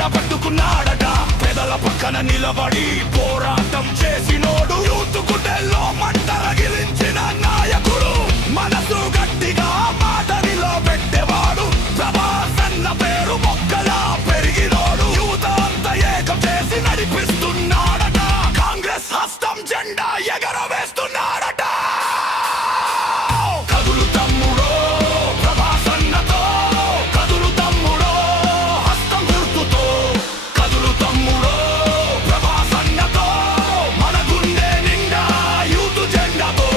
జెండా పట్టుకున్నాడట. పెదల పక్కన నిలబడి పోరాటం చేసినోడు, యూత్ గుండెల్లో మంట రగిలించిన నాయకుడు, మనసు గట్టిగా మాటనిలో పెట్టేవాడు, ప్రభాస్ అన్న పేరు మొక్కలా పెరిగినోడు, యువత అంతా ఏకం చేసి నడిపిస్తున్నాడట. కాంగ్రెస్ హస్తం జెండా ఎగరవేస్తున్నాడట. కదులు తమ్ముడో ప్రభాస్ అన్నతో, కదులు తమ్ముడో హస్తం గుర్తుతో, కదులు తమ్ముడో ప్రభాస్ అన్నతో, మన గుండె నిండా యూత్ జెండాతో.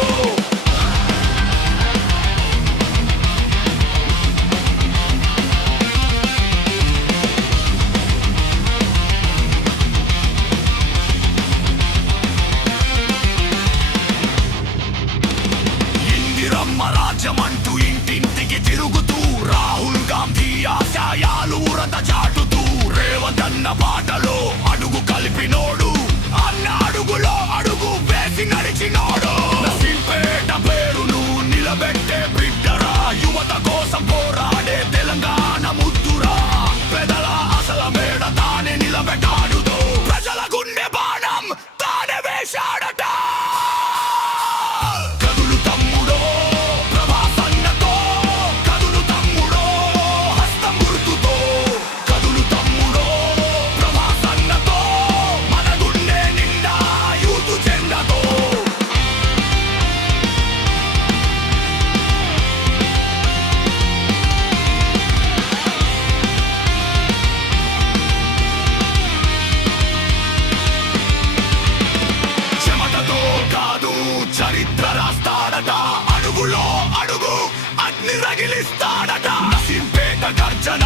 ఇందిరమ్మ రాజ్యమంటూ ఇంటింటికి తిరుగుతూ, రాహుల్ గాంధీ ఆశయాలు ఉరత చాటుతూ, రేవంత్ అన్న బాటలో అడుగు కలిపినోడు, అన్న అడుగులో అడుగు వేసి నడిచినోడు, నసీంపేట పేరును నిలబెట్టే బిడ్డరా, యువత కోసం పోరాడే తెలంగాణ ముద్దురా, పెదల అసల మేడ తానే నిలబెట్టాడుతో, ప్రజల గుండె బాణం తానే వేశాడట. కదులు తమ్ముడో ప్రభాస్ అన్నతో, కదులు తమ్ముడో హస్తం గుర్తుతో, కదులు తమ్ముడో ప్రభాస్ అన్నతో, మన గుండె నిండా యూత్ జెండాతో. చెమటతో కాదు చరిత్ర రాస్తాడట, అడుగులో అడుగు అగ్ని రగిలిస్తాడట, నసీంపేట గర్జన